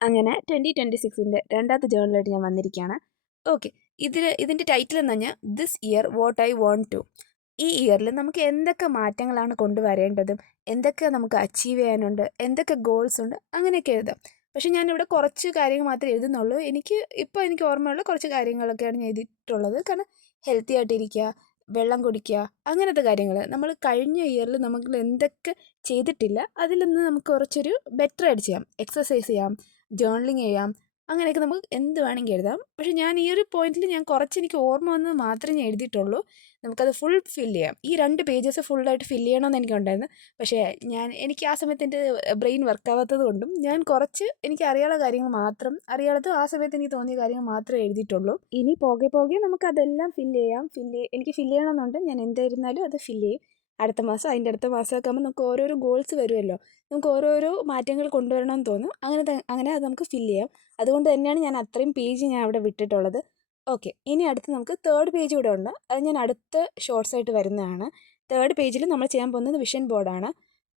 അങ്ങനെ 2026 രണ്ടാമത്തെ ജേർണലായിട്ട് ഞാൻ വന്നിരിക്കുകയാണ്. ഓക്കെ, ഇതിൻ്റെ ടൈറ്റിൽ എന്ന് പറഞ്ഞാൽ this year what I want to. ഈ ഇയറിൽ നമുക്ക് എന്തൊക്കെ മാറ്റങ്ങളാണ് കൊണ്ടുവരേണ്ടതും, എന്തൊക്കെ നമുക്ക് അച്ചീവ് ചെയ്യാനുണ്ട്, എന്തൊക്കെ ഗോൾസ് ഉണ്ട്, അങ്ങനെയൊക്കെ എഴുതാം. പക്ഷേ ഞാനിവിടെ കുറച്ച് കാര്യങ്ങൾ മാത്രമേ എഴുതുന്നുള്ളൂ. എനിക്ക് ഓർമ്മയുള്ള കുറച്ച് കാര്യങ്ങളൊക്കെയാണ് ഞാൻ എഴുതിയിട്ടുള്ളത്. കാരണം ഹെൽത്തി ആയിട്ടിരിക്കുക, വെള്ളം കുടിക്കുക, അങ്ങനത്തെ കാര്യങ്ങൾ. നമ്മൾ കഴിഞ്ഞ ഇയറിൽ നമുക്ക് എന്തൊക്കെ ചെയ്തിട്ടില്ല അതിൽ നിന്ന് നമുക്ക് കുറച്ചൊരു ബെറ്റർ ആയിട്ട് ചെയ്യാം. എക്സസൈസ് ചെയ്യാം, ജേർണലിങ് ചെയ്യാം, അങ്ങനെയൊക്കെ നമുക്ക് എന്ത് വേണമെങ്കിൽ എഴുതാം. പക്ഷേ ഞാൻ ഈ ഒരു പോയിന്റിൽ ഞാൻ കുറച്ച് എനിക്ക് ഓർമ്മ വന്നത് മാത്രമേ ഞാൻ എഴുതിയിട്ടുള്ളൂ. നമുക്കത് ഫുൾ ഫില്ല് ചെയ്യാം. ഈ 2 പേജസ് ഫുള്ളായിട്ട് ഫില്ല് ചെയ്യണമെന്ന് എനിക്കുണ്ടായിരുന്നു. പക്ഷേ എനിക്ക് ആ സമയത്ത് എൻ്റെ ബ്രെയിൻ വർക്കാവാത്തത് കൊണ്ടും ഞാൻ കുറച്ച് എനിക്ക് അറിയാനുള്ള കാര്യങ്ങൾ മാത്രം, അറിയാത്തത് ആ സമയത്ത് എനിക്ക് തോന്നിയ കാര്യങ്ങൾ മാത്രമേ എഴുതിയിട്ടുള്ളൂ. ഇനി പോകെ പോകെ നമുക്കതെല്ലാം ഫില്ല് ചെയ്യാം. എനിക്ക് ഫില്ല് ചെയ്യണമെന്നുണ്ട്. ഞാൻ എന്തായിരുന്നാലും അത് ഫില്ല് ചെയ്യും. അടുത്ത മാസം, അതിൻ്റെ അടുത്ത മാസമൊക്കെ ആകുമ്പോൾ നമുക്ക് ഓരോരോ ഗോൾസ് വരുമല്ലോ. നമുക്ക് ഓരോരോ മാറ്റങ്ങൾ കൊണ്ടുവരണമെന്ന് തോന്നും. അങ്ങനെ അത് നമുക്ക് ഫില്ല് ചെയ്യാം. അതുകൊണ്ട് തന്നെയാണ് ഞാൻ അത്രയും പേജ് ഞാൻ അവിടെ വിട്ടിട്ടുള്ളത്. ഓക്കെ, ഇനി അടുത്ത് നമുക്ക് തേർഡ് പേജ് കൂടെ ഉണ്ട്. അത് ഞാൻ അടുത്ത ഷോർട്സ് ആയിട്ട് വരുന്നതാണ്. തേർഡ് പേജിൽ നമ്മൾ ചെയ്യാൻ പോകുന്നത് വിഷൻ ബോർഡാണ്.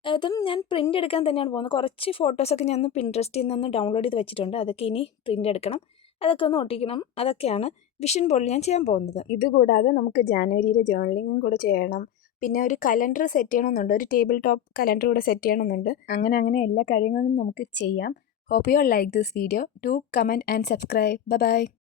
അതും ഞാൻ പ്രിൻ്റ് എടുക്കാൻ തന്നെയാണ് പോകുന്നത്. കുറച്ച് ഫോട്ടോസൊക്കെ ഞാൻ പിൻട്രസ്റ്റിൽ നിന്ന് ഡൗൺലോഡ് ചെയ്ത് വെച്ചിട്ടുണ്ട്. അതൊക്കെ ഇനി പ്രിൻ്റ് എടുക്കണം, അതൊക്കെ ഒന്ന് ഒട്ടിക്കണം. അതൊക്കെയാണ് വിഷൻ ബോർഡിൽ ഞാൻ ചെയ്യാൻ പോകുന്നത്. ഇതുകൂടാതെ നമുക്ക് ജാനുവരിയിലെ ജേർണലിങ്ങും കൂടെ ചെയ്യണം. പിന്നെ ഒരു കലണ്ടർ സെറ്റ് ചെയ്യണമെന്നുണ്ട്. ഒരു ടേബിൾ ടോപ്പ് കലണ്ടർ കൂടെ സെറ്റ് ചെയ്യണമെന്നുണ്ട്. അങ്ങനെ എല്ലാ കാര്യങ്ങളും നമുക്ക് ചെയ്യാം. Hope you all like this video. Do comment and subscribe. Bye bye.